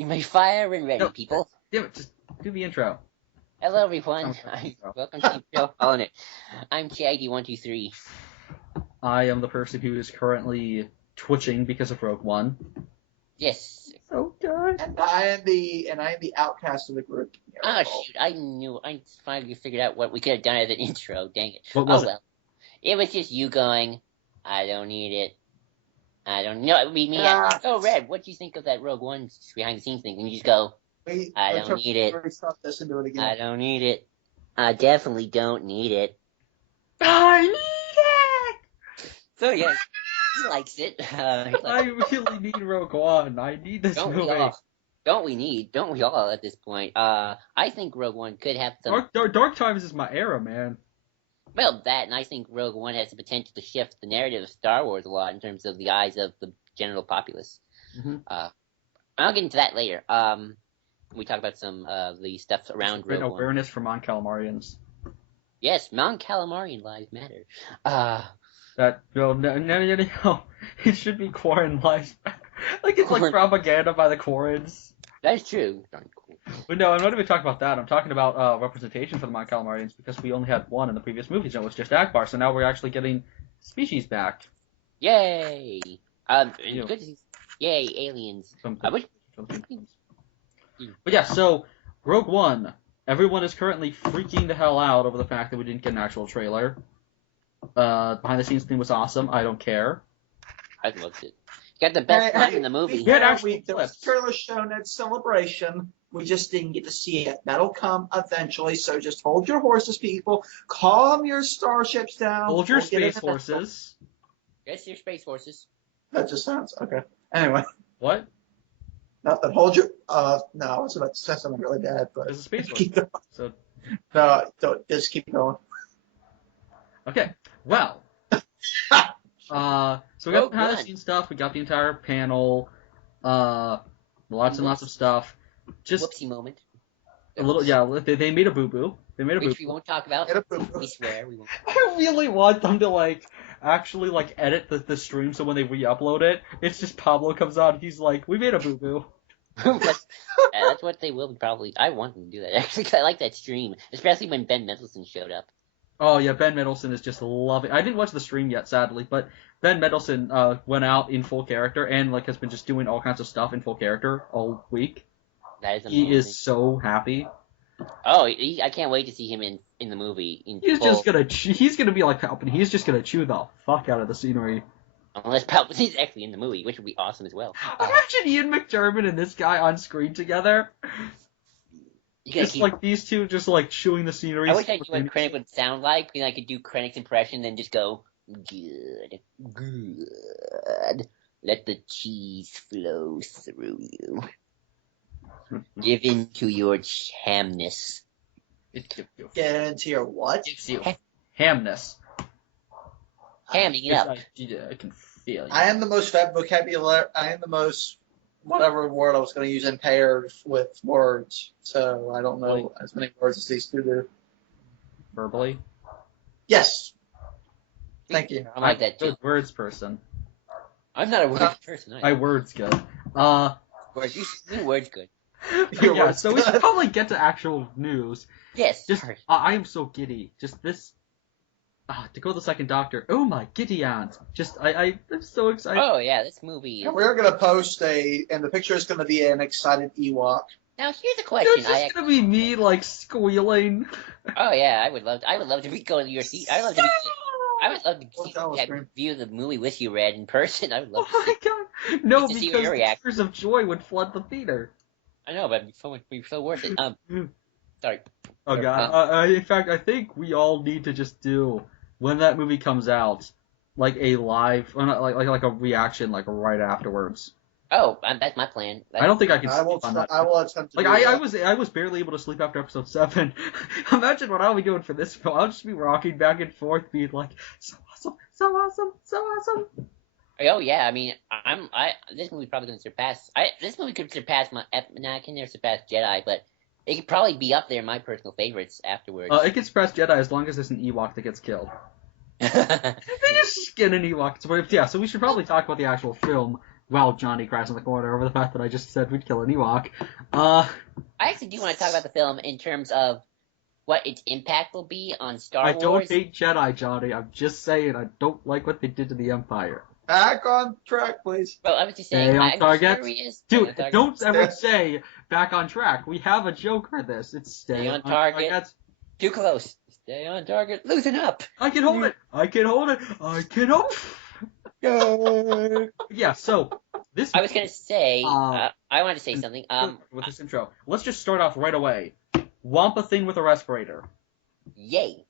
You may fire and ready, people. Damn it, just do the intro. Hello, everyone. Welcome to the show. On it. I'm TID123. I am the person who is currently twitching because of Rogue One. Yes. Oh god. And I am the outcast of the group. Oh shoot! I finally figured out what we could have done as an intro. Dang it! What was it? Well, it was just you going. I don't need it. I don't know. It would be me. Oh, Red, what do you think of that Rogue One behind the scenes thing? And you just go, I don't need it. Stop this and do it again. I don't need it. I definitely don't need it. I need it! So yeah, he likes it. I really need Rogue One. I need this movie. Don't we all at this point? I think Rogue One could have some... Dark Times is my era, man. Well, that, and I think Rogue One has the potential to shift the narrative of Star Wars a lot in terms of the eyes of the general populace. Mm-hmm. I'll get into that later. We talk about some of the stuff around Rogue One. Awareness for Mon Calamarians. Yes, Mon Calamarian lives matter. No. It should be Quarren lives matter. Like it's like propaganda by the Quarrens. That is true. But no, I'm not even talking about that. I'm talking about representation for the Mon Calamarians because we only had one in the previous movies and it was just Akbar. So now we're actually getting species back. Yay! Good to see. Yay, aliens. But yeah, so Rogue One. Everyone is currently freaking the hell out over the fact that we didn't get an actual trailer. Behind the scenes thing was awesome. I don't care. I loved it. You got the best line in the movie. There was a trailer shown at Celebration. We just didn't get to see it. That'll come eventually, so just hold your horses, people. Calm your starships down. Hold your space horses. Yes, your space horses. That just sounds... Okay. Anyway. What? Nothing. Hold your... No, I was about to say something really bad, but... There's a space horse. Keep going. So... No, don't. Just keep going. Okay. Well... so we got the behind the scenes stuff, we got the entire panel, lots and lots of stuff. Just whoopsie moment. A little, yeah, they made a boo-boo. Which we won't talk about. We swear we won't. I really want them to, actually, edit the stream so when they re-upload it, it's just Pablo comes on and he's like, we made a boo-boo. That's what they will probably. I want them to do that, actually, because I like that stream, especially when Ben Mendelsohn showed up. Oh, yeah, Ben Mendelsohn is just loving... I didn't watch the stream yet, sadly, but Ben Mendelsohn went out in full character and, has been just doing all kinds of stuff in full character all week. That is amazing. He is so happy. Oh, I can't wait to see him in the movie. He's gonna be like Palpatine. He's just gonna chew the fuck out of the scenery. Unless Palpatine's actually in the movie, which would be awesome as well. Imagine Ian McDiarmid and this guy on screen together. These two just chewing the scenery. I wish I knew what Krennic would sound like, and I could do Krennic's impression, then just go, good. Let the cheese flow through you. Give in to your hamness. Get into your what? Hamness. Hamming it up. I can feel you. I am the most vocabulary. I am the most whatever word I was going to use impaired with words. So I don't know as many words as these two do. Verbally? Yes. Thank you. I like that too. I'm a words person. I'm not a words person. My word's good. Words. Your word's good. Yeah, so we should probably get to actual news. Yes. I am so giddy. Just this... to go to the second Doctor. Oh my Gideons. I'm so excited. Oh yeah, this movie. We're going to post and the picture is going to be an excited Ewok. Now here's a question. It's just going to be me, squealing. Oh yeah, I would love to go to your seat. I would love to view the movie with you, Red, in person. I would love to. Oh my god. No, because tears of joy would flood the theater. I know, but it'd be so worth it. Sorry. Oh god. In fact, I think we all need to just do, when that movie comes out, a live, like a reaction, right afterwards. Oh, that's my plan. I don't think I can sleep on that. I will attempt to do that. I was barely able to sleep after episode 7. Imagine what I'll be doing for this film. I'll just be rocking back and forth, being like, so awesome, so awesome, so awesome. Oh yeah, I mean, this movie's probably going to surpass. This movie could surpass I can never surpass Jedi, but it could probably be up there in my personal favorites afterwards. It can surpass Jedi as long as there's an Ewok that gets killed. They just skin an Ewok. Yeah, so we should probably talk about the actual film Well, Johnny cries in the corner over the fact that I just said we'd kill an Ewok. I actually do want to talk about the film in terms of what its impact will be on Star Wars. I don't hate Jedi, Johnny. I'm just saying I don't like what they did to the Empire. Back on track, please. Well, I was just saying, I'm sure he is. Dude, don't ever say back on track. We have a joke for this. It's stay on target. Too close. Stay on target. Loosen up. I can hold it. I can hold it. I can hold it. Yeah, so this. I was going to say, I wanted to say something. With this intro. Let's just start off right away. Wampa thing with a respirator. Yay.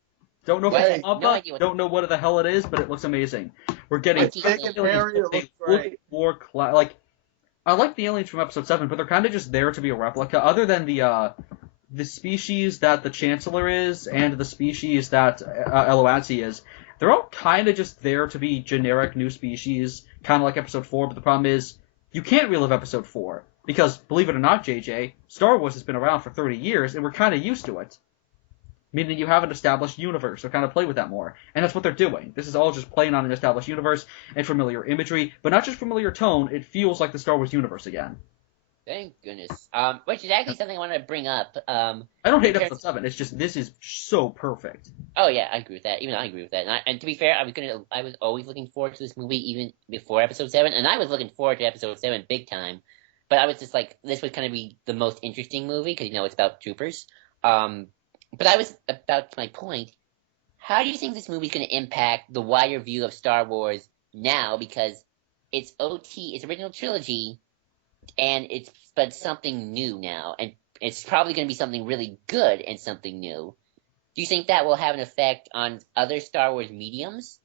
Don't know if it's Wampa, don't know what the hell it is, but it looks amazing. We're getting more like I like the aliens from episode 7, but they're kind of just there to be a replica. Other than the species that the Chancellor is and the species that Eloansi is, they're all kind of just there to be generic new species, kind of like episode 4. But the problem is you can't relive episode 4 because, believe it or not, JJ, Star Wars has been around for 30 years and we're kind of used to it. Meaning you have an established universe, so kind of play with that more. And that's what they're doing. This is all just playing on an established universe and familiar imagery, but not just familiar tone, it feels like the Star Wars universe again. Thank goodness. Which is actually something I want to bring up. I don't hate episode 7, it's just this is so perfect. Oh yeah, I agree with that. Even I agree with that. And to be fair, I was always looking forward to this movie even before episode 7, and I was looking forward to episode 7 big time. But I was just like, this would kind of be the most interesting movie, because, it's about troopers. But I was about to my point. How do you think this movie's going to impact the wider view of Star Wars now? Because it's its original trilogy, and it's something new now, and it's probably going to be something really good and something new. Do you think that will have an effect on other Star Wars mediums?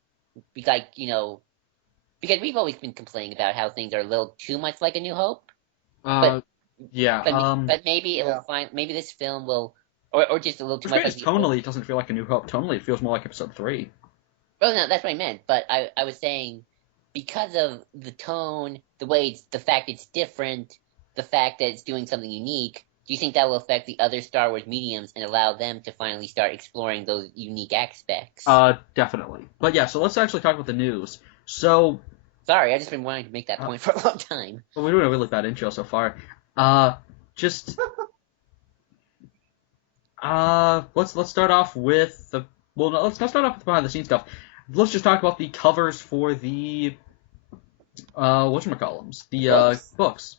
Because we've always been complaining about how things are a little too much like A New Hope. But maybe it will maybe this film will. Or just a little too much. Tonally, it doesn't feel like A New Hope. Tonally, it feels more like episode 3. Well, no, that's what I meant. But I was saying, because of the tone, the fact it's different, the fact that it's doing something unique, do you think that will affect the other Star Wars mediums and allow them to finally start exploring those unique aspects? Definitely. But yeah, so let's actually talk about the news. So... Sorry, I've just been wanting to make that point for a long time. Well, we're doing a really bad intro so far. Let's start off with let's not start off with the behind the scenes stuff. Let's just talk about the covers for the whatchamacallums, the books.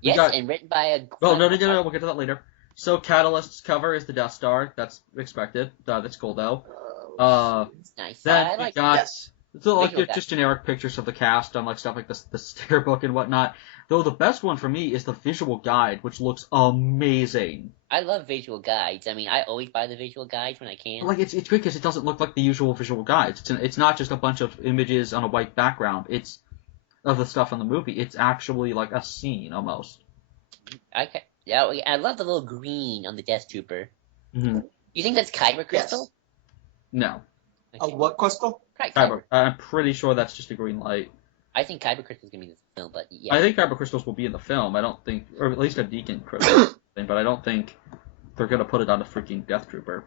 Yes, and written by a. Oh no, we'll get to that later. So Catalyst's cover is the Death Star. That's expected. That's cool though. Nice. Then we got just generic pictures of the cast on stuff like the sticker book and whatnot. Though the best one for me is the visual guide, which looks amazing. I love visual guides. I mean, I always buy the visual guides when I can. It's good because it doesn't look like the usual visual guides. It's not just a bunch of images on a white background. It's of the stuff in the movie. It's actually like a scene almost. I love the little green on the Death Trooper. Mm-hmm. You think that's Kyber crystal? Yes. No. A what crystal? Kyber. I'm pretty sure that's just a green light. I think Kyber crystals gonna be in the film, but yeah. I think Kyber crystals will be in the film. I don't think, or at least a Deacon crystal thing, but I don't think they're gonna put it on a freaking Death Trooper.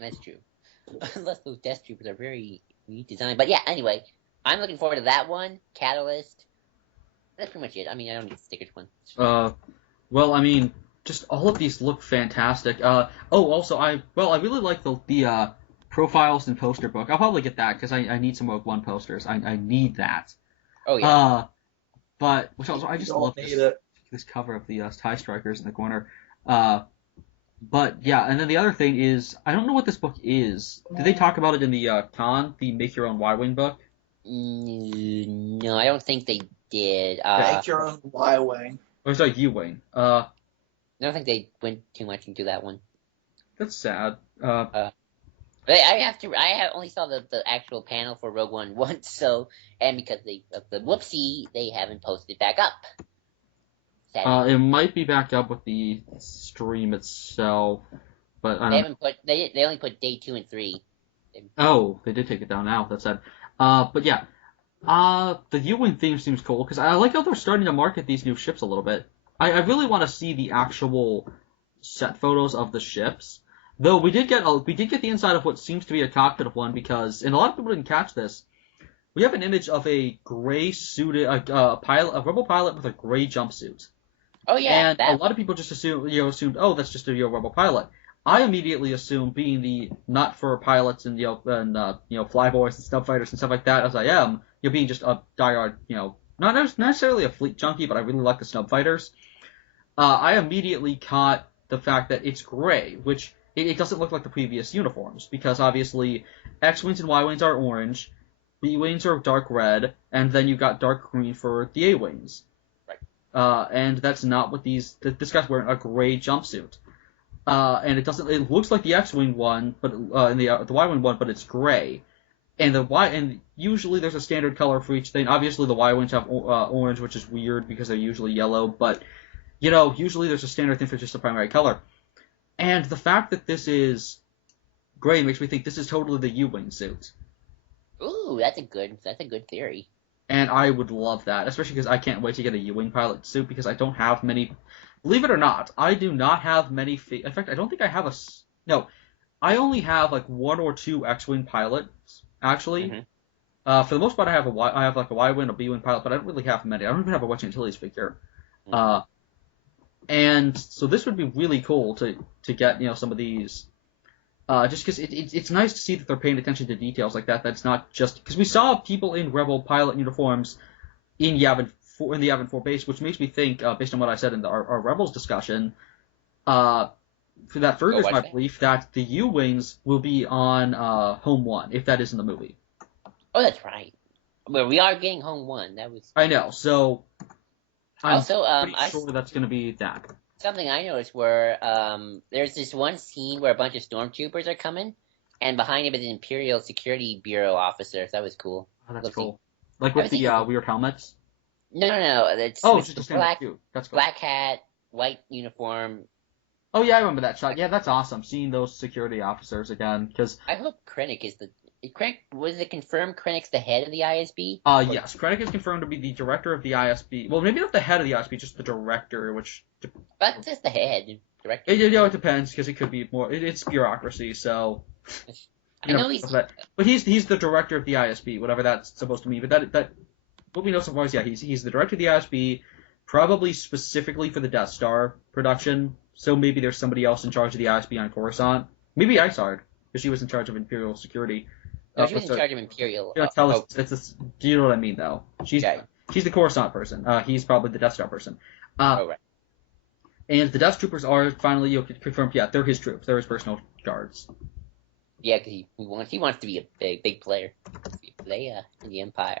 That's true. Unless those Death Troopers are very neat designed. But yeah, anyway, I'm looking forward to that one. Catalyst. That's pretty much it. I mean, I don't need the stickers one. Well, I mean, just all of these look fantastic. Also, I really like the profiles and poster book. I'll probably get that because I need some Rogue One posters. I need that. Oh yeah. But which also I just love this cover of the TIE Strikers in the corner. But yeah, and then the other thing is I don't know what this book is. Did they talk about it in the the Make Your Own Y-wing book? No, I don't think they did. Make Your Own Y-wing. Or sorry, U-wing. I don't think they went too much into that one. That's sad. But I only saw the actual panel for Rogue One once, and because of the whoopsie, they haven't posted back up. Sadly. It might be back up with the stream itself, but I don't they only put day 2 and 3. Oh, they did take it down now. That's sad. But yeah, the U-wing theme seems cool because I like how they're starting to market these new ships a little bit. I really want to see the actual set photos of the ships. Though we did get the inside of what seems to be a cockpit of one because, and a lot of people didn't catch this, we have an image of a gray suited a rebel pilot with a gray jumpsuit. Oh yeah, and a lot of people just assumed, oh, that's just a rebel pilot. I immediately assumed, being the nut for pilots and flyboys and snubfighters and stuff like that as I am, being just a diehard, not necessarily a fleet junkie, but I really like the snubfighters. I immediately caught the fact that it's gray, which it doesn't look like the previous uniforms, because obviously X-wings and Y-wings are orange, B-wings are dark red, and then you've got dark green for the A-wings. And that's not what this guy's wearing a gray jumpsuit. And it looks like the X-Wing one, but in the Y-Wing one, but it's gray. And usually there's a standard color for each thing. Obviously the Y-Wings have orange, which is weird because they're usually yellow, but usually there's a standard thing for just the primary color. And the fact that this is gray makes me think this is totally the U-Wing suit. Ooh, that's a good theory. And I would love that, especially because I can't wait to get a U-Wing pilot suit, because I don't have many. Believe it or not, I do not have many. In fact, I don't think I have I only have like 1 or 2 X-Wing pilots, actually. Mm-hmm. For the most part, I have a Y-Wing, a B-Wing pilot, but I don't really have many. I don't even have a Wedge Antilles figure. Mm-hmm. And so this would be really cool to get some of these. Just because it's nice to see that they're paying attention to details like that. That's not just because we saw people in Rebel pilot uniforms in the Yavin 4 base, which makes me think, based on what I said in our Rebels discussion, that furthers my belief that the U-Wings will be on Home 1, if that is in the movie. Oh, that's right. Well, we are getting Home 1. That was. I know. So I'm also, pretty sure that's going to be that. Something I noticed where there's this one scene where a bunch of stormtroopers are coming, and behind him is an Imperial Security Bureau officer. So that was cool. Oh, that's cool. Like with the weird helmets? No. It's just black, that's cool. Black hat, white uniform. Oh yeah, I remember that shot. Yeah, that's awesome. Seeing those security officers again, because I hope Krennic is was it confirmed Krennic's the head of the ISB? Yes, Krennic is confirmed to be the director of the ISB. Well, maybe not the head of the ISB, just the director, which. But just the head director. It depends, because it could be more. It's bureaucracy, so. I know he's. But he's the director of the ISB, whatever that's supposed to mean. But that what we know so far is he's the director of the ISB, probably specifically for the Death Star production. So maybe there's somebody else in charge of the ISB on Coruscant. Maybe Isard, because she was in charge of Imperial security. No, she was in charge of Imperial. Do you know what I mean, though? She's the Coruscant person. He's probably the Death Star person. Right. And the Death Troopers are finally confirmed. Yeah, they're his troops. They're his personal guards. Yeah, because he wants to be a big player. Leia in the Empire.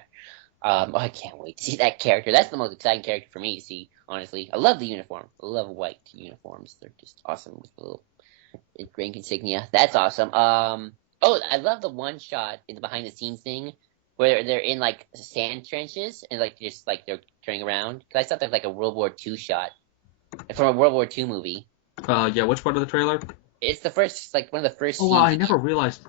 I can't wait to see that character. That's the most exciting character for me to see, honestly. I love the uniform. I love white uniforms. They're just awesome with the little rank insignia. That's awesome. I love the one shot in the behind the scenes thing where they're in like sand trenches and they're turning around. Because I thought that was like a World War II shot from a World War II movie. Yeah, which part of the trailer? It's the first, one of the first scenes. Oh, wow, I never realized,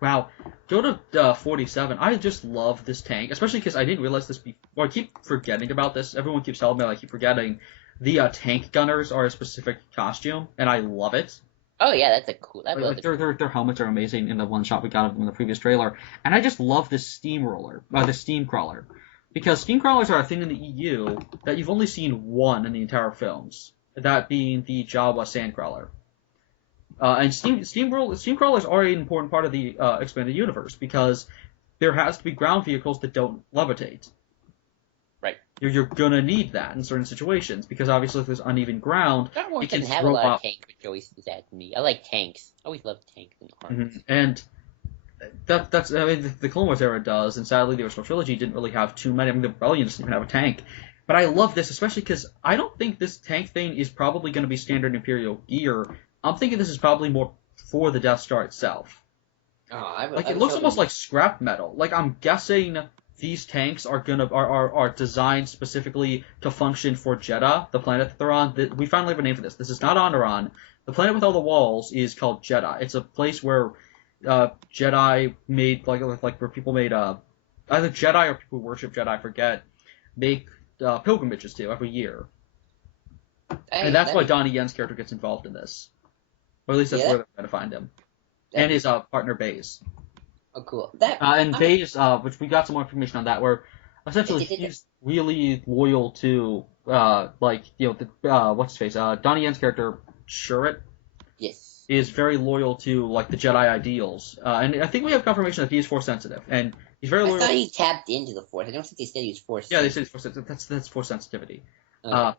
wow. Go to 47. I just love this tank, especially because I didn't realize this before. I keep forgetting about this. Everyone keeps telling me, I keep forgetting. The tank gunners are a specific costume, and I love it. Oh, yeah, that's a cool... Their helmets are amazing in the one shot we got of them in the previous trailer. And I just love this steamroller, the steam crawler. Because steam crawlers are a thing in the EU that you've only seen one in the entire films. That being the Jawa Sandcrawler. And steam crawlers are an important part of the expanded universe because there has to be ground vehicles that don't levitate. Right. You're gonna need that in certain situations because obviously if there's uneven ground, Star Wars doesn't have a lot of tanks, which always is sad to me. I like tanks. I always loved tanks and armies. Mm-hmm. And that's the Clone Wars era does, and sadly the original trilogy didn't really have too many. I mean, the Rebellion doesn't even have a tank. But I love this, especially because I don't think this tank thing is probably going to be standard Imperial gear. I'm thinking this is probably more for the Death Star itself. It looks almost like scrap metal. Like, I'm guessing these tanks are designed specifically to function for Jedha, the planet that they're on. We finally have a name for this. This is not Onderon. The planet with all the walls is called Jedha. It's a place where Jedi made, where people made, either Jedi or people who worship Jedi, I forget, make pilgrimages to every year. And that's why Donnie Yen's character gets involved in this. Or at least that's where they're going to find him. And his partner, Baze. Oh, cool. And Baze, which we got some more information on that, where essentially he's really loyal to, what's his face? Donnie Yen's character, Shuret. Yes. Is very loyal to, like, the Jedi ideals. And I think we have confirmation that he is Force sensitive. And he's very loyal. I thought he tapped into the Force. I don't think they said he was Force sensitive. Yeah, they said he's Force sensitive. That's Force sensitivity. Okay.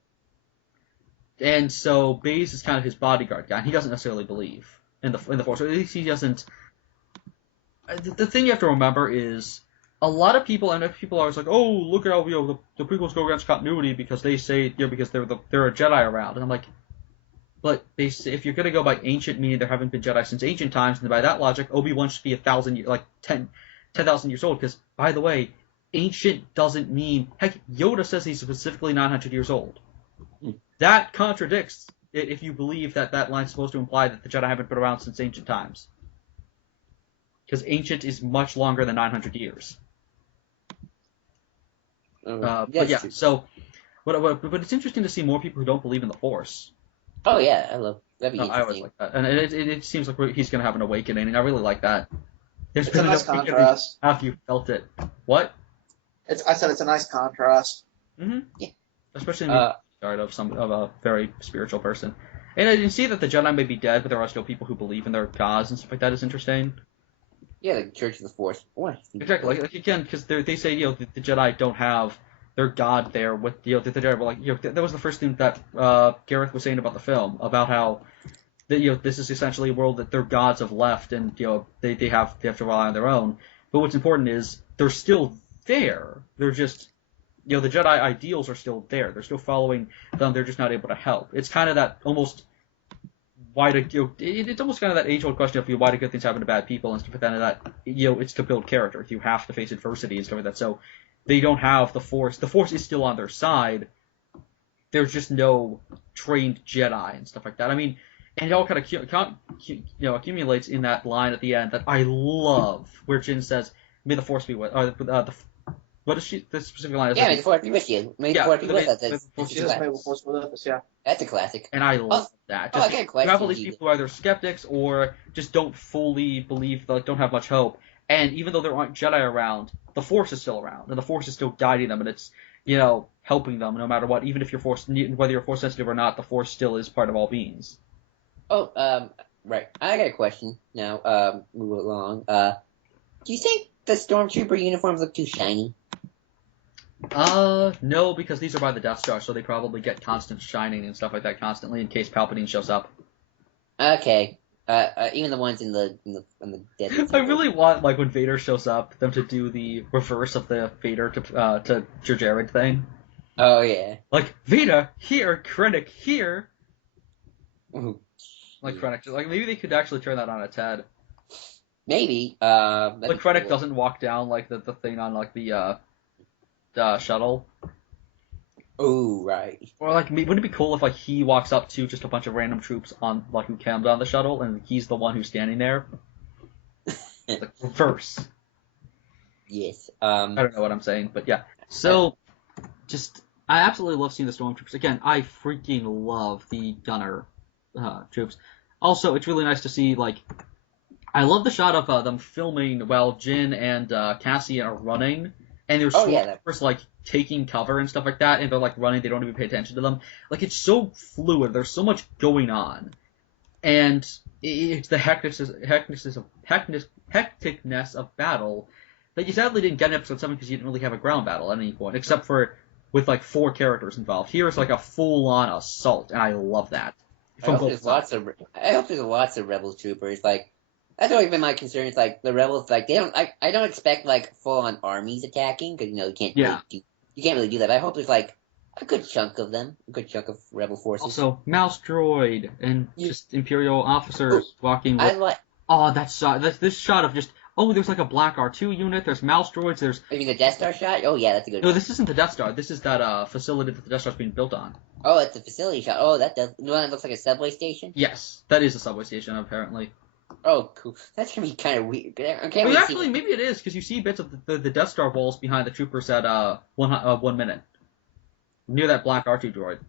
And so Baze is kind of his bodyguard guy. And he doesn't necessarily believe in the Force. Or at least he doesn't. The thing you have to remember is a lot of people, and people are always like, oh, look at how the prequels go against continuity because they say because they're a Jedi around, and I'm like, but they say, if you're gonna go by ancient, meaning there haven't been Jedi since ancient times, and by that logic, Obi-Wan should be 10,000 years old. Because by the way, ancient doesn't mean heck. Yoda says he's specifically 900 years old. That contradicts it if you believe that line's supposed to imply that the Jedi haven't been around since ancient times. Because ancient is much longer than 900 years. But yeah, so, but it's interesting to see more people who don't believe in the Force. Oh yeah, that'd be interesting. I always like that, and it seems like he's going to have an awakening, and I really like that. It's a nice contrast. After you felt it, what? I said it's a nice contrast. Mm-hmm. Yeah. Especially in the start of a very spiritual person, and I didn't see that the Jedi may be dead, but there are still people who believe in their gods and stuff like that. Is interesting. Yeah, the Church of the Force. What? Exactly. Like again, because they say the Jedi don't have their god there with the Jedi were like that was the first thing that Gareth was saying about the film about how this is essentially a world that their gods have left and they have to rely on their own. But what's important is they're still there. They're just the Jedi ideals are still there. They're still following them. They're just not able to help. It's kind of that almost. It's almost kind of that age-old question of why do good things happen to bad people and stuff like that. It's to build character. You have to face adversity and stuff like that. So they don't have the Force. The Force is still on their side. There's just no trained Jedi and stuff like that. I mean, and it all kind of accumulates in that line at the end that I love, where Jyn says, "May the Force be with." What is she? The specific line? Yeah, may the Force be with you. May the Force be with us. That's a classic. And I love that. I get a question. You have all these people who are either skeptics or just don't fully believe, don't have much hope. And even though there aren't Jedi around, the Force is still around, and the Force is still guiding them, and it's helping them no matter what. Even if whether you're Force sensitive or not, the Force still is part of all beings. Oh, right. I got a question now. Move along. Do you think the Stormtrooper uniforms look too shiny? No, because these are by the Death Star, so they probably get constant shining and stuff like that constantly in case Palpatine shows up. Okay. Even the ones in the dead. I really want, like, when Vader shows up, them to do the reverse of the Vader to Jar Jared thing. Oh yeah. Like Vader here, Krennic here. Mm-hmm. Like Krennic, like maybe they could actually turn that on its head. Maybe. Like Krennic doesn't walk down like the thing on like the shuttle. Oh right. Or like, wouldn't it be cool if like he walks up to just a bunch of random troops on like who camped on the shuttle and he's the one who's standing there? Like reverse. Yes. I don't know what I'm saying, but yeah. So, I absolutely love seeing the Stormtroopers. Again, I freaking love the Gunner troops. Also, it's really nice to see, like, I love the shot of them filming while Jyn and Cassian are running, and there's Stormtroopers, like, taking cover and stuff like that, and they're, like, running, they don't even pay attention to them. Like, it's so fluid, there's so much going on. And it's the hecticness of battle that you sadly didn't get in Episode 7 because you didn't really have a ground battle at any point, except for with, like, 4 characters involved. Here it's like a full-on assault, and I love that. I hope there's lots of Rebel troopers. Like, that's always been my concern. It's like the Rebels, like they don't. I don't expect like full-on armies attacking because you can't. Yeah. You can't really do that. But I hope there's like a good chunk of them, a good chunk of Rebel forces. Also, Mouse Droid and just Imperial officers walking. This shot of just. Oh, there's like a black R2 unit, there's Mouse Droids, there's... You mean the Death Star shot? Oh, yeah, that's a good one. No, this isn't the Death Star. This is that facility that the Death Star's being built on. Oh, it's a facility shot. Oh, that does... The one that looks like a subway station? Yes, that is a subway station, apparently. Oh, cool. That's gonna be kind of weird. Actually, maybe it is, because you see bits of the Death Star walls behind the troopers at 1 minute. Near that black R2 droid.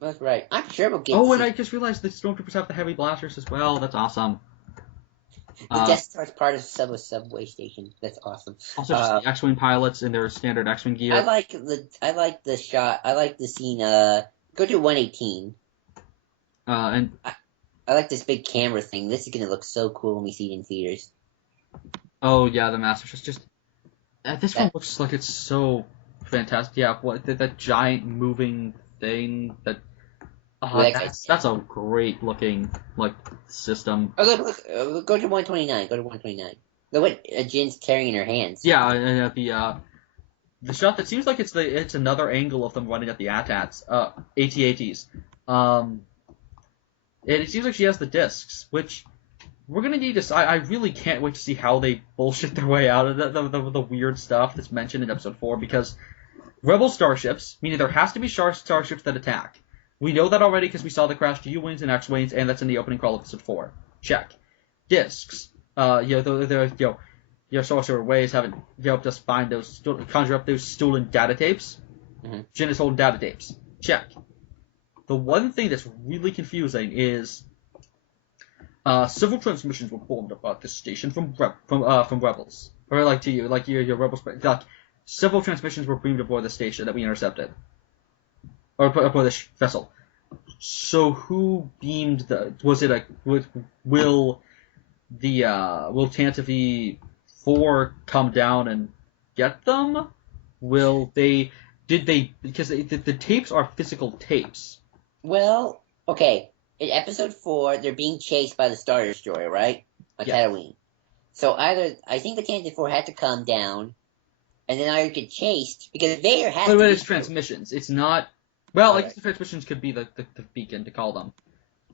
That's right. I'm sure we'll get... Oh, and I just realized the Stormtroopers have the heavy blasters as well. That's awesome. The Death Star's part of a subway station. That's awesome. Also, just the X-wing pilots in their standard X-wing gear. I like the shot. I like the scene. Go to 118. And I like this big camera thing. This is gonna look so cool when we see it in theaters. Oh yeah, the Master just this one looks like it's so fantastic. Yeah, that giant moving thing that. That's a great looking system. Oh, look, go to 129. Go to 129. Look what Jin's carrying in her hands. Yeah, the shot that seems like it's another angle of them running at the AT-ATs. It seems like she has the discs, which we're gonna need to. I really can't wait to see how they bullshit their way out of the weird stuff that's mentioned in episode 4, because Rebel starships, meaning there has to be starships that attack. We know that already because we saw the crashed U-wings and X-wings, and that's in the opening crawl of episode 4. Check. Discs. Your sorcerer ways haven't helped us conjure up those stolen data tapes. Mm-hmm. Jyn is holding data tapes. Check. The one thing that's really confusing is several transmissions were formed about this station from rebels, or to you, your rebels. Several transmissions were beamed aboard the station that we intercepted. Or aboard this vessel. So who beamed the? Was it will Tantive 4 come down and get them? Will they? Did they? Because the tapes are physical tapes. Well, okay. In episode 4, they're being chased by the Star Destroyer, right? On Tatooine. So I think the Tantive 4 had to come down, and then either get chased because Vader has. But it's transmissions. It's not. Well, I guess the transmissions could be the beacon to call them.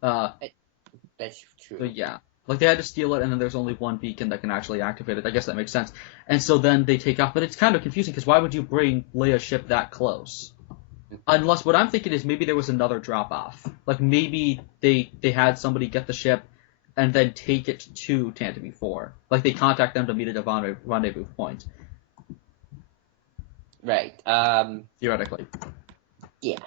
That's true. So yeah, they had to steal it, and then there's only one beacon that can actually activate it. I guess that makes sense. And so then they take off, but it's kind of confusing because why would you bring Leia's ship that close? Unless what I'm thinking is maybe there was another drop off. Maybe they had somebody get the ship and then take it to Tantive 4. They contact them to meet at a rendezvous point. Right. Theoretically. Yeah.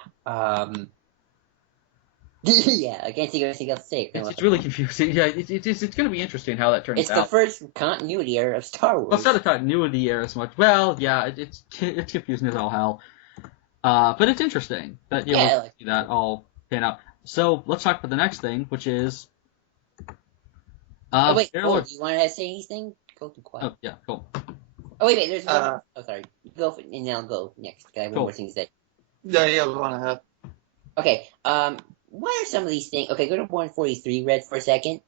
Yeah, I can't think of anything else to say. It's really confusing. Yeah, it's going to be interesting how that turns out. It's the first continuity era of Star Wars. Well, it's not a continuity era as much. Well, yeah, it's confusing as all hell. But it's interesting that we'll see that all pan out. So let's talk about the next thing, which is. Oh wait, do you want to say anything? Go too quiet. Oh yeah, cool. Oh wait, there's one. Oh sorry, go and now go next. I have one more thing to say. Yeah, go on ahead. Okay, what are some of these things? Okay, go to 143, Red, for a second.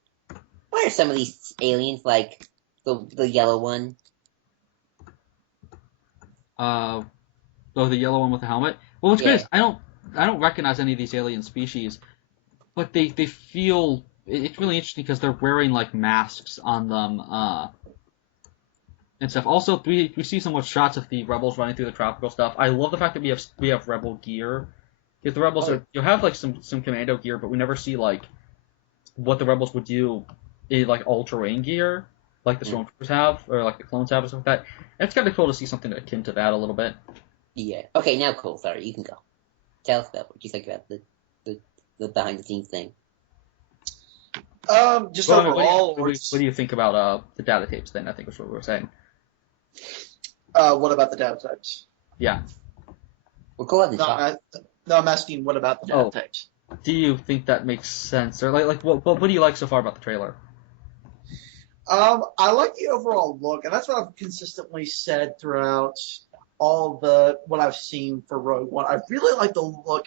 What are some of these aliens, like the yellow one? The yellow one with the helmet? Well, what's good is I don't recognize any of these alien species, but they feel... It's really interesting because they're wearing, masks on them, and stuff. Also, we see some more shots of the rebels running through the tropical stuff. I love the fact that we have rebel gear. If the rebels you'll have some commando gear, but we never see what the rebels would do in all-terrain gear, like the stormtroopers have, or the clones have, or something like that. And it's kind of cool to see something akin to that a little bit. Yeah. Okay, now cool. Sorry, you can go. Tell us about what you think about the behind-the-scenes thing. Just overall, what do you think about the data tapes? Then I think is what we were saying. What about the data tapes? Yeah. Well, go ahead and talk. No, I'm asking what about the data tapes? Do you think that makes sense, or what do you like so far about the trailer? I like the overall look, and that's what I've consistently said throughout all what I've seen for Rogue One. I really like the look.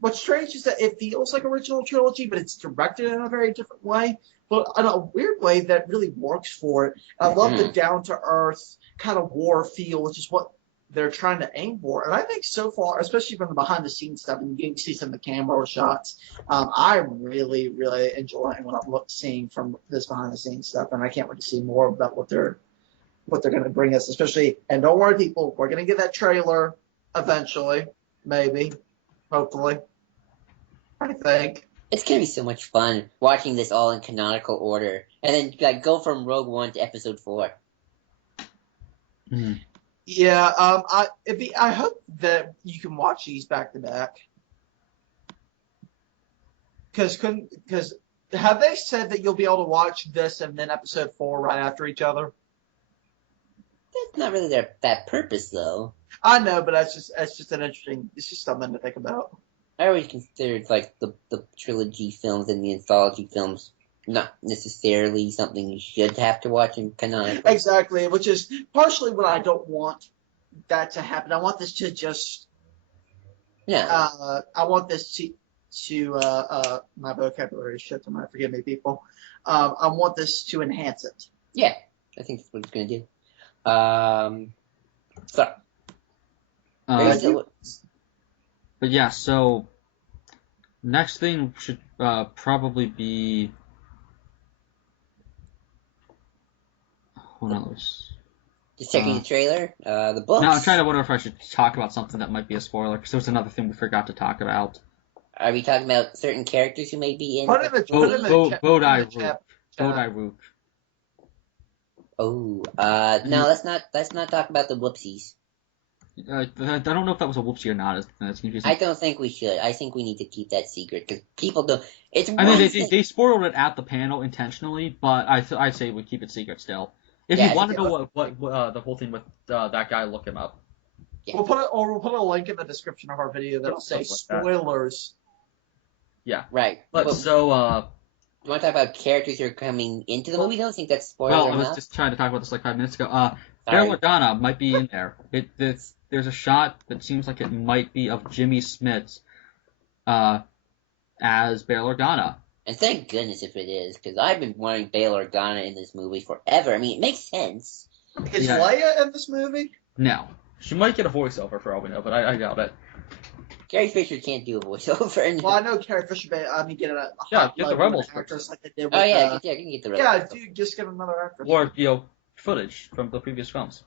What's strange is that it feels like original trilogy, but it's directed in a very different way, but in a weird way that really works for it. I love the down-to-earth kind of war feel, which is what they're trying to aim for. And I think so far, especially from the behind-the-scenes stuff, and you can see some of the camera shots, I'm really, really enjoying what I'm seeing from this behind-the-scenes stuff, and I can't wait to see more about what they're going to bring us, especially. And don't worry, people, we're going to get that trailer eventually, maybe, hopefully. I think. It's going to be so much fun watching this all in canonical order. And then go from Rogue One to Episode 4. Mm-hmm. Yeah, I hope that you can watch these back to back. Because Have they said that you'll be able to watch this and then episode 4 right after each other? That's not really that purpose, though. I know, but it's just an interesting. It's just something to think about. I always considered like the trilogy films and the anthology films not necessarily something you should have to watch in canonically. Exactly, which is partially what I don't want that to happen. I want this to just. Yeah. I want this to my vocabulary is shit tonight. Forgive me, people. I want this to enhance it. Yeah, I think that's what it's going to do. So. But yeah, so next thing should probably be. Who knows? Just checking the trailer. The books. No, I'm trying to wonder if I should talk about something that might be a spoiler, because there was another thing we forgot to talk about. Are we talking about certain characters who may be in? Bodhi Rook. Oh, no, let's not talk about the whoopsies. I don't know if that was a whoopsie or not. It's confusing. I don't think we should. I think we need to keep that secret because people don't. It's. I mean, they spoiled it at the panel intentionally, but I'd say we keep it secret still. If you want to know what the whole thing with that guy, look him up. Yeah. We'll put a link in the description of our video that'll say spoilers. Yeah. Right. But so. You want to talk about characters who are coming into the movie? I don't think that's spoiler. Well, I was just trying to talk about this like 5 minutes ago. Bail Organa might be in there. There's a shot that seems like it might be of Jimmy Smits as Bail Organa. And thank goodness if it is, because I've been wanting Bail Organa in this movie forever. I mean, it makes sense. Is Leia in this movie? No. She might get a voiceover for all we know, but I doubt it. Carrie Fisher can't do a voiceover. Well, I know Carrie Fisher, but I mean, get the Rebels actress like they did with, you can get the Rebels. Yeah, dude, just get another actress. Or, footage from the previous films.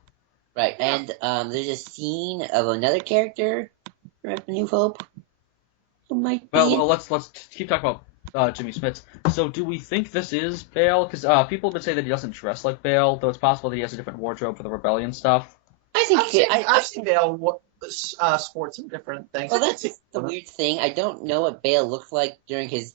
Right, and there's a scene of another character from New Hope who might be. Well, let's keep talking about Jimmy Smits. So, do we think this is Bail? Because people would say that he doesn't dress like Bail, though it's possible that he has a different wardrobe for the rebellion stuff. I've seen Bail sports some different things. Well, that's the weird thing. I don't know what Bail looked like during his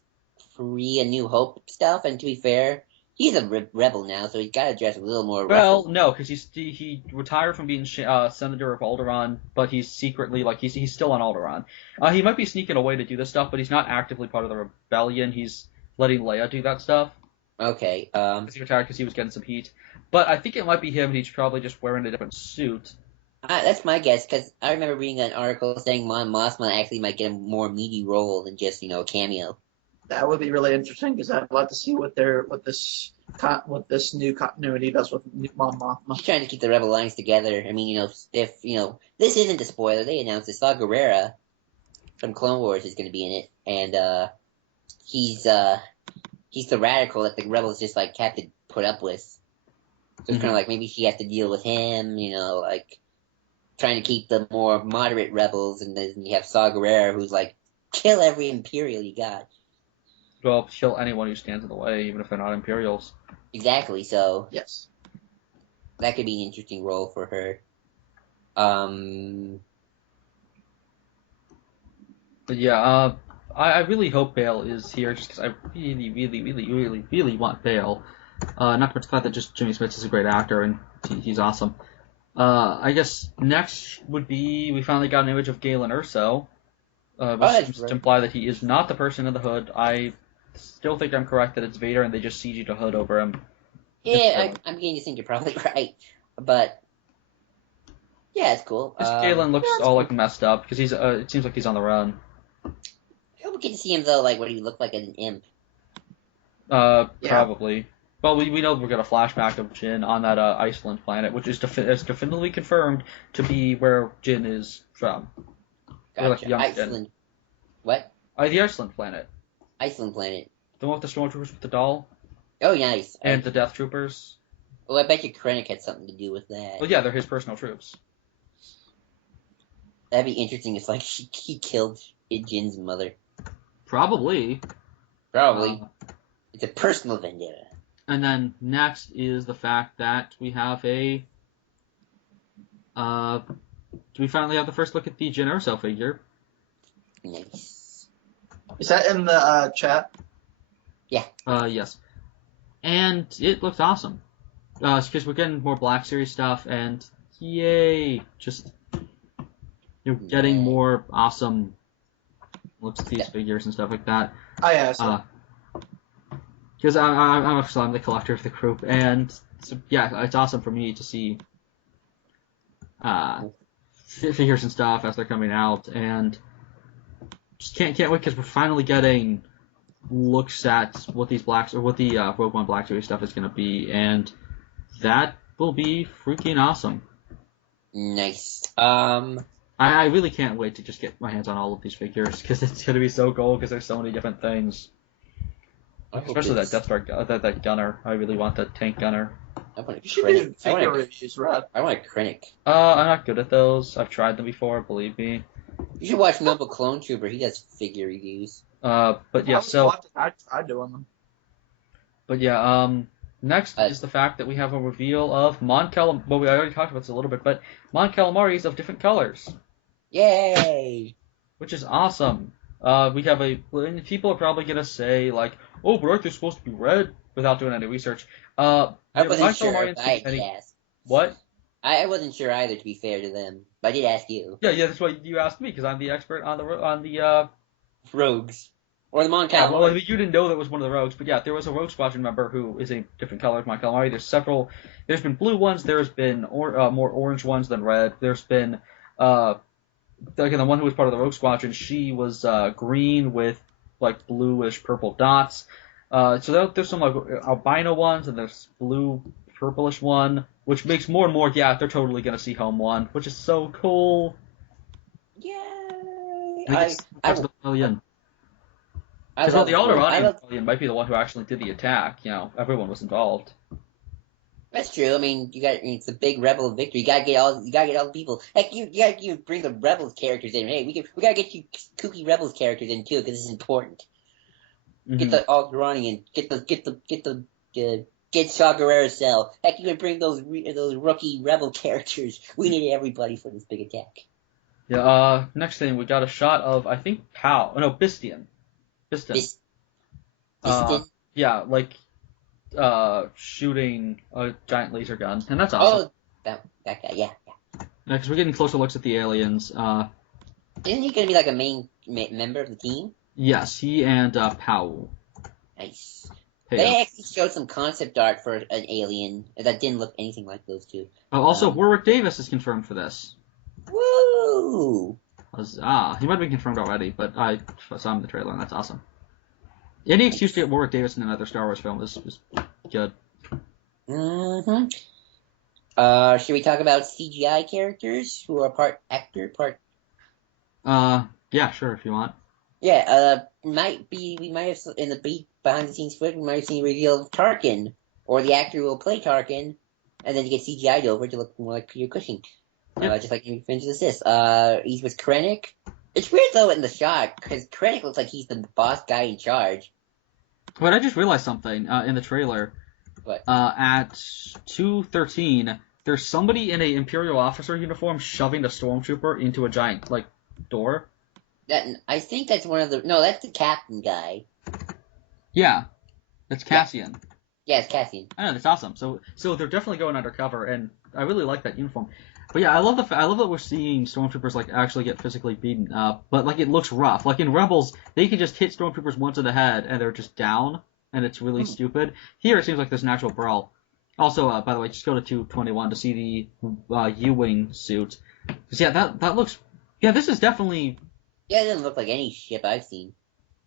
A New Hope stuff, and to be fair, he's a rebel now, so he's got to dress a little more. Well, no, because he retired from being senator of Alderaan, but he's secretly he's still on Alderaan. He might be sneaking away to do this stuff, but he's not actively part of the rebellion. He's letting Leia do that stuff. Okay. Because he retired because he was getting some heat. But I think it might be him, and he's probably just wearing a different suit. That's my guess, because I remember reading an article saying Mon Mothma actually might get a more meaty role than just a cameo. That would be really interesting because I'd love to see what this new continuity does with Mon Mothma. He's trying to keep the Rebel Alliance together. I mean, if this isn't a spoiler, they announced that Saw Gerrera from Clone Wars is going to be in it, and he's the radical that the Rebels just have to put up with. So it's kind of like maybe she has to deal with him, trying to keep the more moderate rebels, and then you have Saw Gerrera who's kill every Imperial you got. Well, kill anyone who stands in the way, even if they're not Imperials. Exactly, so... Yes. That could be an interesting role for her. But yeah, I really hope Bail is here, just because I really, really, really, really, really want Bail. Not to mention that just Jimmy Smits is a great actor, and he's awesome. I guess next would be, we finally got an image of Galen Erso, which seems to imply that he is not the person in the hood. I still think I'm correct that it's Vader and they just CG'd a hood over him. Yeah, I'm beginning to think you're probably right, but yeah, it's cool. Galen looks all messed up because he's. It seems like he's on the run. I hope we get to see him though, what he looked like as an imp. Probably. Well, we know we're going to flashback of Jin on that Iceland planet, which is definitively confirmed to be where Jin is from. Gotcha. Iceland. Jin. What? The Iceland planet. Iceland planet. The one with the stormtroopers with the doll? Oh, nice. And the Death Troopers? Well, I bet you Krennic had something to do with that. Well, yeah, they're his personal troops. That'd be interesting if, he killed Jin's mother. Probably. It's a personal vendetta. And then next is the fact that we have do we finally have the first look at the Jyn Erso figure? Nice. Is that in the chat? Yeah. Yes. And it looks awesome. Because we're getting more Black Series stuff, and yay! Just you're getting more awesome looks at these figures and stuff like that. Because I'm the collector of the group, and so, yeah, it's awesome for me to see figures and stuff as they're coming out, and just can't wait because we're finally getting looks at what these what the Rogue One Black Series stuff is going to be, and that will be freaking awesome. Nice. I really can't wait to just get my hands on all of these figures because it's going to be so cool because there's so many different things. Especially that Death Star, that gunner. I really want that tank gunner. I want a Krennic. I want a Krennic. I'm not good at those. I've tried them before, believe me. You should watch Noble Clone Trooper. He does figure reviews. But yeah, I do on them. But yeah, next is the fact that we have a reveal of Mon Calamari. Well, we already talked about this a little bit, but Mon Calamaris of different colors. Yay! Which is awesome. We have people are probably gonna say like, oh, but aren't they supposed to be red? Without doing any research. I wasn't sure. What? I wasn't sure either, to be fair to them. But I did ask you. Yeah, that's why you asked me, because I'm the expert on the Rogues. Or the Mon Calamari. Well, you didn't know that was one of the Rogues, but yeah, there was a Rogue Squadron member who is a different color of Mon Calamari. There's several. There's been blue ones. There's been more orange ones than red. There's been the one who was part of the Rogue Squadron. She was green with like bluish purple dots. So there's some like albino ones, and there's blue purplish one, which makes more and more. Yeah, they're totally gonna see Home One, which is so cool. Yay! The Rebellion. Because the Alderaan Rebellion might be the one who actually did the attack. You know, everyone was involved. That's true. I mean, it's a big rebel victory. You gotta get all the people. Heck, you gotta bring the rebels characters in. Hey, we gotta get you kooky rebels characters in too, because this is important. Mm-hmm. Get the Alderaan in. Get Saw Gerrera's cell. Heck, you can bring those rookie rebel characters. We need everybody for this big attack. Yeah. Next thing, we got a shot of Bistian. Bistan. Bistan. Yeah, like shooting a giant laser gun, and that's awesome. Oh, that guy. Yeah. Because we're getting closer looks at the aliens. Isn't he gonna be like a main member of the team? Yes, he and Powell. Nice. They actually showed some concept art for an alien that didn't look anything like those two. Also, Warwick Davis is confirmed for this. Woo! He might have been confirmed already, but I saw him in the trailer, and that's awesome. Any excuse to get Warwick Davis in another Star Wars film is good. Mm-hmm. Should we talk about CGI characters who are part actor, part... Yeah, sure, if you want. Yeah, we might have, in the behind-the-scenes footage, we might have seen a reveal of Tarkin, or the actor who will play Tarkin, and then to get CGI'd over to look more like Peter Cushing. Yep. Just like in Revenge of the Sith. He's with Krennic. It's weird, though, in the shot, because Krennic looks like he's the boss guy in charge. But I just realized something in the trailer. What? At 2:13, there's somebody in an Imperial officer uniform shoving a stormtrooper into a giant, door. I think that's one of the... No, that's the captain guy. Yeah. That's Cassian. Yeah, it's Cassian. I know, that's awesome. So they're definitely going undercover, and I really like that uniform. But yeah, I love that we're seeing stormtroopers actually get physically beaten up, but it looks rough. Like in Rebels, they can just hit stormtroopers once in the head and they're just down, and it's really stupid. Here it seems like there's an actual brawl. Also, by the way, just go to 221 to see the U-wing suit. Cause yeah, that looks. Yeah, this is definitely. Yeah, it doesn't look like any ship I've seen.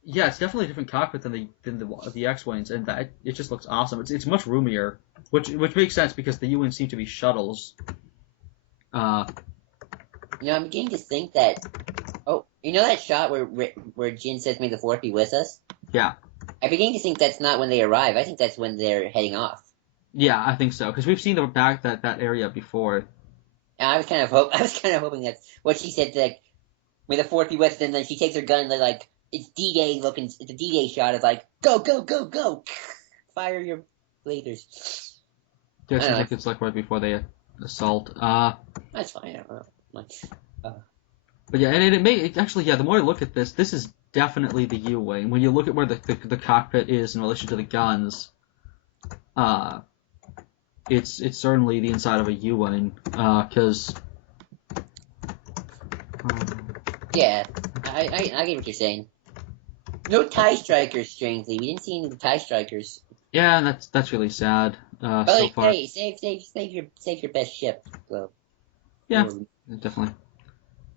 Yeah, it's definitely a different cockpit than the X-wings, and it just looks awesome. It's much roomier, which makes sense because the U-wings seem to be shuttles. I'm beginning to think that. Oh, you know that shot where Jyn says, "May the Fourth be with us"? Yeah. I'm beginning to think that's not when they arrive. I think that's when they're heading off. Yeah, I think so because we've seen that area before. I was kind of hoping that's what she said. "May the Fourth be with us," and then she takes her gun and it's D-Day looking. It's a D-Day shot. It's like go go go go, fire your lasers. Yeah, it seems like it's right before they assault. That's fine. I don't know. But yeah, and the more I look at this is definitely the U-wing. When you look at where the cockpit is in relation to the guns, it's certainly the inside of a U-wing, because. Yeah, I get what you're saying. No TIE Strikers, strangely. We didn't see any of the TIE Strikers. Yeah, and that's really sad. But so far. Hey, save your best ship. So. Yeah, definitely.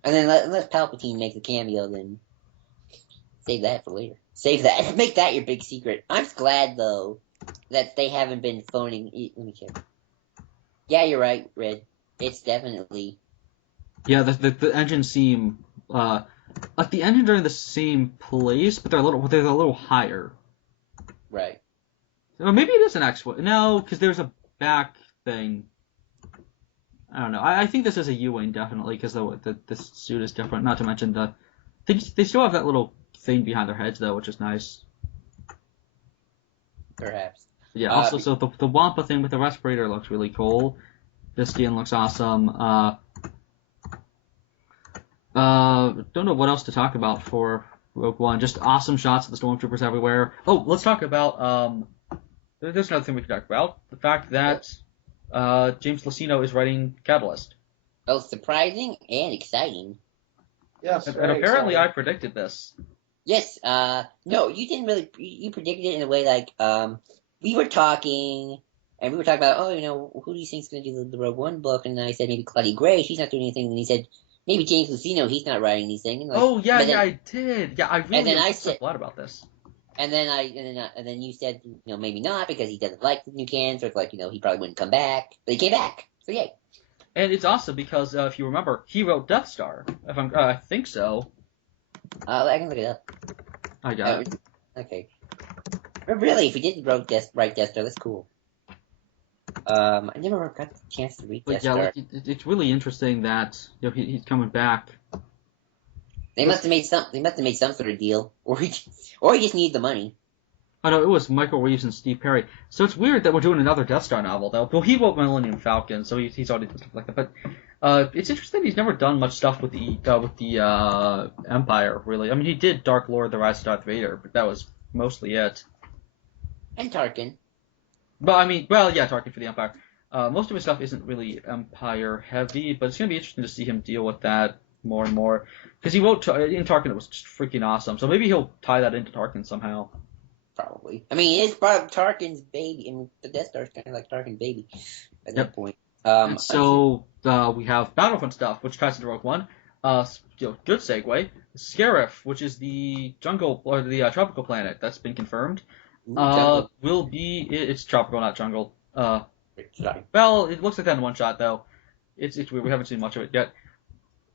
And then unless Palpatine makes a cameo, then save that for later. Save that. Make that your big secret. I'm glad though that they haven't been phoning. Let me check. Yeah, you're right, Red. It's definitely. Yeah, the engines seem like the engines are in the same place, but they're a little higher. Right. Or maybe it is an X-wing. No, because there's a back thing. I don't know. I think this is a U-wing definitely because the suit is different. Not to mention they still have that little thing behind their heads though, which is nice. Perhaps. Yeah. Also, so the Wampa thing with the respirator looks really cool. This skin looks awesome. Don't know what else to talk about for Rogue One. Just awesome shots of the stormtroopers everywhere. Oh, let's talk about there's another thing we can talk about. The fact that James Luceno is writing Catalyst. Both surprising and exciting. Yes. And apparently I predicted this. Yes. No, you didn't really. You predicted it in a way like we were talking. And we were talking about, who do you think's going to do the Rogue One book? And I said maybe Claudia Gray. She's not doing anything. And he said maybe James Luceno. He's not writing anything. And I did. Yeah, I really a lot about this. And then you said, maybe not because he doesn't like the new cans, or it's like, he probably wouldn't come back. But he came back. So yay. And it's awesome because if you remember, he wrote Death Star. I think so. I can look it up. I got it. Okay. But really, if he did write Death Star, that's cool. I never got the chance to read Death Star. It's really interesting that he's coming back. They must have made some sort of deal, or he just needed the money. Oh no, it was Michael Reeves and Steve Perry. So it's weird that we're doing another Death Star novel, though. Well, he wrote Millennium Falcon, so he's already done stuff like that. But it's interesting he's never done much stuff with the Empire, really. I mean, he did Dark Lord: The Rise of Darth Vader, but that was mostly it. And Tarkin. Tarkin for the Empire. Most of his stuff isn't really Empire heavy, but it's gonna be interesting to see him deal with that more and more. Because he wrote in Tarkin, it was just freaking awesome. So maybe he'll tie that into Tarkin somehow. Probably. I mean, it's part of Tarkin's baby. I mean, the Death Star's kind of like Tarkin's baby at that point. We have Battlefront stuff, which ties into Rogue One. Good segue. Scarif, which is the jungle or the tropical planet that's been confirmed. Will be it's tropical, not jungle. Well, it looks like that in one shot though. It's weird. We haven't seen much of it yet.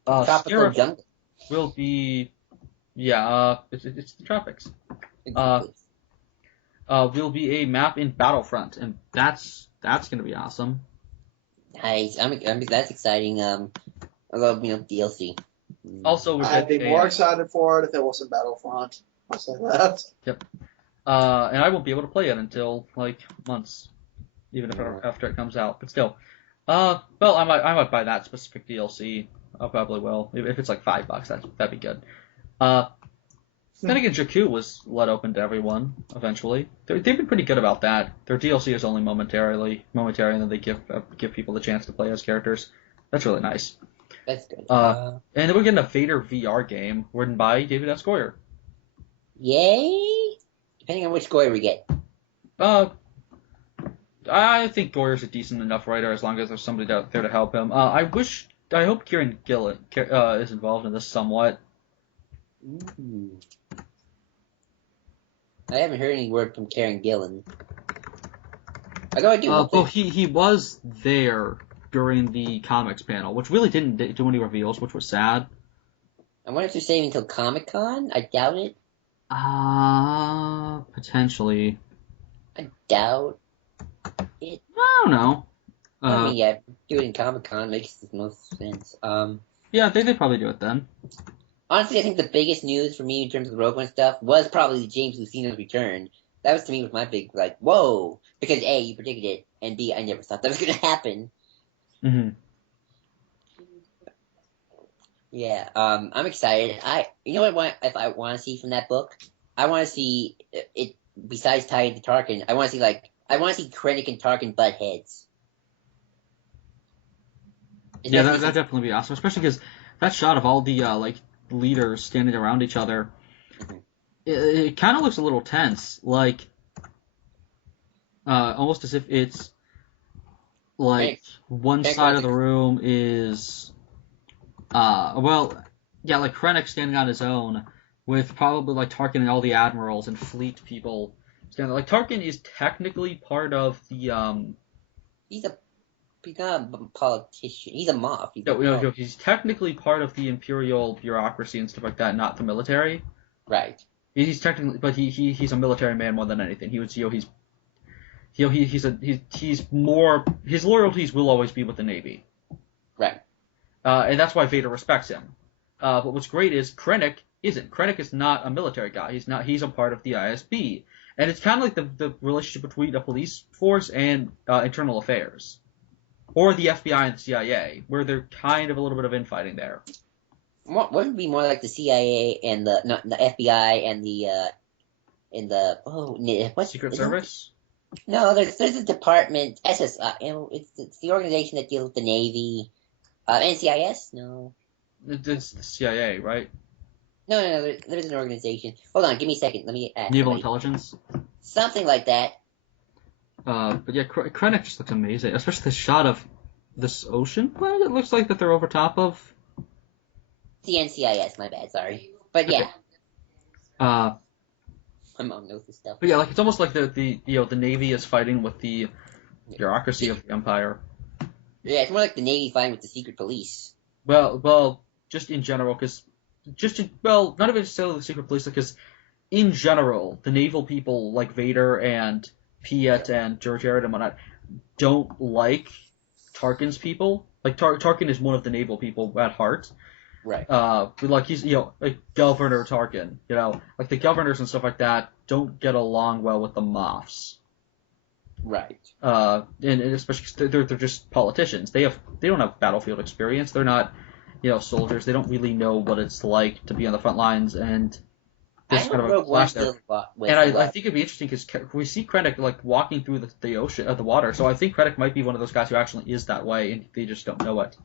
Tropical jungle will be it's the tropics. Exactly. Will be a map in Battlefront, and that's gonna be awesome. Nice. That's exciting. I love DLC. Also, I'd be more excited for it if it wasn't Battlefront. I'll say that. Yep. And I won't be able to play it until like months, even after it comes out. But still, I might buy that specific DLC. I probably will if it's like $5. That'd be good. Then again, Jakku was let open to everyone eventually. They've been pretty good about that. Their DLC is only momentary, and then they give people the chance to play as characters. That's really nice. That's good. And then we're getting a Vader VR game written by David S. Goyer. Yay! Depending on which Goyer we get. I think Goyer's a decent enough writer as long as there's somebody out there to help him. I hope Kieran Gillen is involved in this somewhat. Ooh. I haven't heard any word from Kieran Gillen. Although I do. Well, he was there during the comics panel, which really didn't do any reveals, which was sad. I wonder if they're saving until Comic-Con. I doubt it. Potentially. I doubt it. I don't know. Do it in Comic-Con makes the most sense. Yeah, they probably do it then. Honestly, I think the biggest news for me in terms of the Rogue One stuff was probably James Luceno's return. That was to me my big whoa, because A, you predicted it, and B, I never thought that was going to happen. Mm-hmm. Yeah, I'm excited. You know what? If I want to see from that book, I want to see it. Besides tied to Tarkin, I want to see Krennic and Tarkin butt heads. Yeah, that'd definitely be awesome, especially because that shot of all the leaders standing around each other, mm-hmm. it kind of looks a little tense, like almost as if it's like one side of the room is like Krennic standing on his own with probably like Tarkin and all the admirals and fleet people standing. Like Tarkin is technically part of the He's not a politician. He's a Moff. He's technically part of the imperial bureaucracy and stuff like that, not the military. Right. He's technically, but he's a military man more than anything. He's more, his loyalties will always be with the Navy. Right. And that's why Vader respects him. But what's great is Krennic isn't. Krennic is not a military guy. He's a part of the ISB. And it's kind of like the relationship between a police force and internal affairs. Or the FBI and the CIA, where they're kind of a little bit of infighting there. What would be more like the CIA and the FBI and the Secret Service? No, there's a department, SSI. It's the organization that deals with the Navy. NCIS? No. It's the CIA, right? No. There's an organization. Hold on, give me a second. Let me ask. Naval Intelligence? Something like that. But yeah, Krennic just looks amazing, especially the shot of this ocean planet. It looks like that they're over top of. The NCIS, my bad, sorry. But yeah. My mom knows this stuff. But yeah, like it's almost like the Navy is fighting with the bureaucracy of the Empire. Yeah, it's more like the Navy fighting with the secret police. Well, just in general, because not even necessarily the secret police, because in general, the naval people like Vader and Piet and George Jared and whatnot don't like Tarkin's people. Like Tarkin is one of the naval people at heart. Right. Like he's like Governor Tarkin. Like the governors and stuff like that don't get along well with the Moffs. Right. And especially because they're just politicians. They don't have battlefield experience. They're not soldiers. They don't really know what it's like to be on the front lines and. This kind of a flash there. And I think it'd be interesting because we see Krennic like walking through the ocean, the water. So I think Krennic might be one of those guys who actually is that way, and they just don't know it.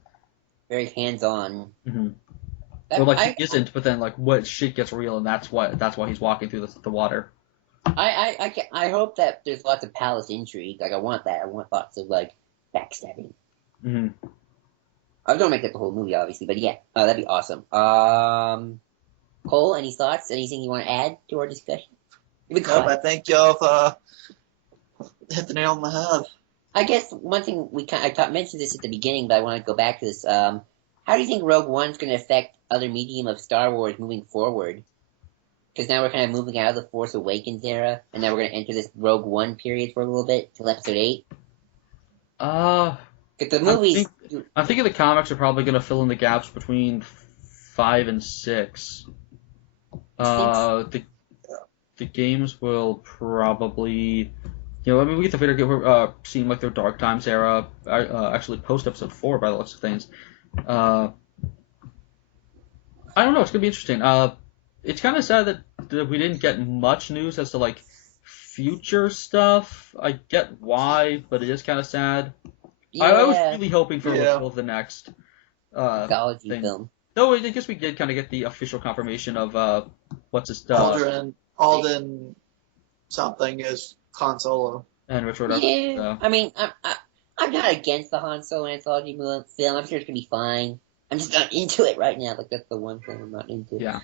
Very hands-on. Mm-hmm. Or he isn't, but then what shit gets real, and that's why he's walking through the water. I hope that there's lots of palace intrigue. Like I want that. I want lots of backstabbing. Mm-hmm. I don't make that the whole movie, obviously, but yeah, that'd be awesome. Cole, any thoughts? Anything you want to add to our discussion? Nope, I think y'all have hit the nail on the head. I guess one thing I mentioned this at the beginning, but I want to go back to this. How do you think Rogue One's going to affect other medium of Star Wars moving forward? Because now we're kind of moving out of the Force Awakens era, and now we're going to enter this Rogue One period for a little bit till Episode 8. Because the movies, I'm thinking the comics are probably going to fill in the gaps between 5 and 6. The games will probably, we get the Vader seem like their Dark Times era, actually post Episode 4 by the looks of things. I don't know, it's gonna be interesting. It's kind of sad that we didn't get much news as to future stuff. I get why, but it is kind of sad. Yeah. I was really hoping for the next mythology film. No, I guess we did kind of get the official confirmation of what's his Alden something is Han Solo. And Richard. Yeah, I mean, I'm not against the Han Solo anthology film. I'm sure it's gonna be fine. I'm just not into it right now. That's the one thing I'm not into. Yeah.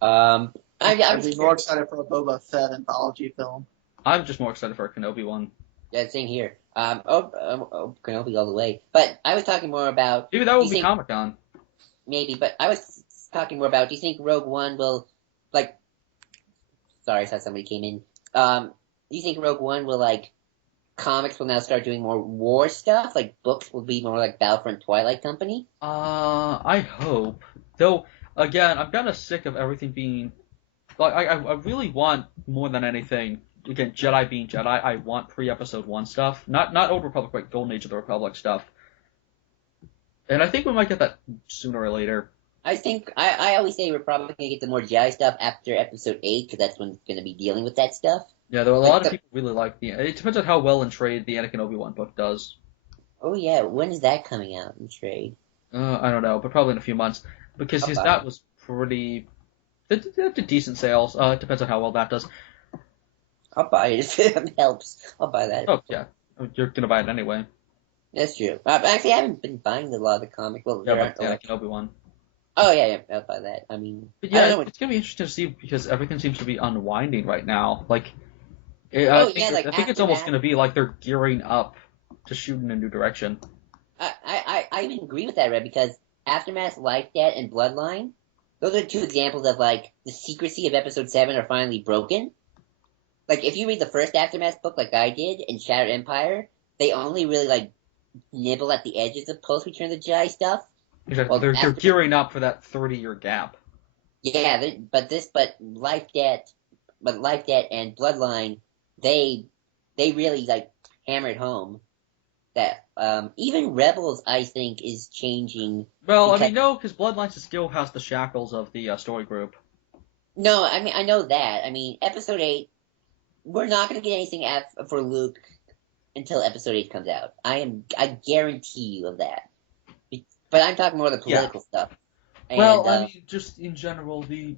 I'd be more excited for a Boba Fett anthology film. I'm just more excited for a Kenobi one. Yeah, same here. Kenobi all the way. But I was talking more about. Maybe that will be Comic-Con. Maybe, but I was talking more about, do you think Rogue One will, sorry, I thought somebody came in. Do you think Rogue One will, comics will now start doing more war stuff? Books will be more like Battlefront Twilight Company? I hope. Though, again, I'm kind of sick of everything being, I really want, more than anything, again, Jedi being Jedi, I want pre-Episode 1 stuff. Not Old Republic, but Golden Age of the Republic stuff. And I think we might get that sooner or later. I think I always say we're probably gonna get the more Jedi stuff after Episode 8 because that's when it's gonna be dealing with that stuff. Yeah, there are a lot of people really like the. It depends on how well in trade the Anakin Obi-Wan book does. Oh yeah, when is that coming out in trade? I don't know, but probably in a few months because that was pretty. It did decent sales. It depends on how well that does. I'll buy it if it helps. I'll buy that. Oh yeah, you're gonna buy it anyway. That's true. Actually, I haven't been buying a lot of the comic. Well, yeah, but Anakin Obi-Wan. Oh yeah, I'll buy that. I mean, but yeah, it's gonna be interesting to see because everything seems to be unwinding right now. Like, I think it's almost gonna be like they're gearing up to shoot in a new direction. I even agree with that, Red, because Aftermath, Life Debt, and Bloodline, those are two examples of like the secrecy of Episode 7 are finally broken. Like if you read the first Aftermath book, like I did, in Shattered Empire, they only really like nibble at the edges of post Return of the Jedi stuff. Exactly. Well, they're gearing up for that 30-year gap. Yeah, but Life Debt and Bloodline, they really like hammered home that even Rebels, I think, is changing. Well, I mean, no, because Bloodlines still has the shackles of the story group. No, I mean I know that. I mean, Episode 8, we're not going to get anything for Luke until Episode 8 comes out. I guarantee you of that. But I'm talking more of the political stuff. And, well, I mean, just in general, the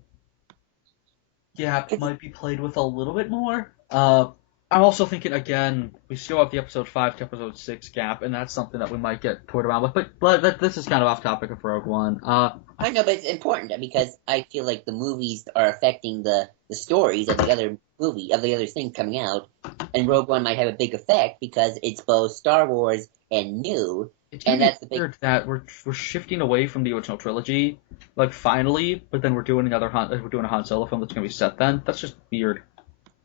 gap might be played with a little bit more. I'm also thinking, again, we still have the Episode 5 to Episode 6 gap, and that's something that we might get toyed around with. But this is kind of off topic of Rogue One. I know, but it's important because I feel like the movies are affecting the stories of the other things coming out, and Rogue One might have a big effect because it's both Star Wars and new. And that's the weird that we're shifting away from the original trilogy, like finally, but then we're doing a Han Solo film that's gonna be set then. That's just weird.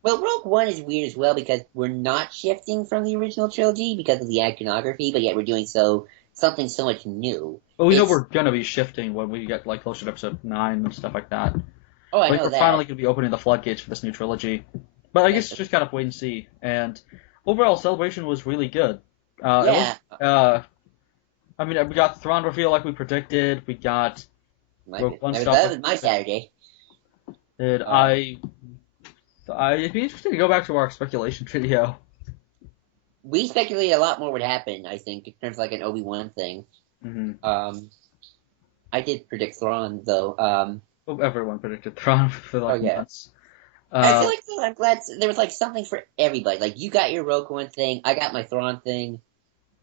Well, Rogue One is weird as well because we're not shifting from the original trilogy because of the iconography, but yet we're doing something so much new. Well, we know we're gonna be shifting when we get like closer to Episode 9 and stuff like that. Oh, I know that. We're finally gonna be opening the floodgates for this new trilogy. But I guess just gotta wait and see. And overall, Celebration was really good. I mean, we got the Thrawn reveal like we predicted. We got Rogue One stuff. That was my Saturday. It'd be interesting to go back to our speculation video. We speculated a lot more would happen, I think, in terms of like an Obi-Wan thing. Mm-hmm. I did predict Thrawn, though. Well, everyone predicted Thrawn for like months. I feel like I'm glad there was like something for everybody. Like you got your Rogue One thing, I got my Thrawn thing.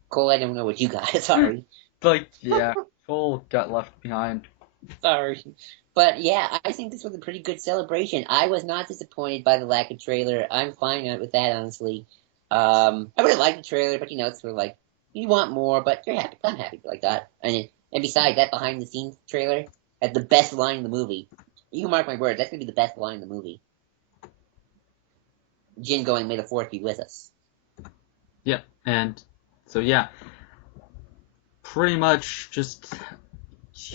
Cole, I don't know what you got. Sorry. Cole got left behind. Sorry. But yeah, I think this was a pretty good celebration. I was not disappointed by the lack of trailer. I'm fine with that, honestly. I would have liked the trailer, but it's sort of like, you want more, but you're happy. I'm happy like that. And besides, that behind-the-scenes trailer had the best line in the movie. You can mark my words, that's going to be the best line in the movie. Jin going, "May the Fourth be with us." Yeah, and so yeah. Pretty much just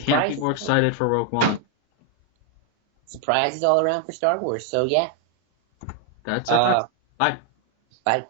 can't be more excited for Rogue One. Surprises all around for Star Wars, so yeah. That's it. Bye. Bye.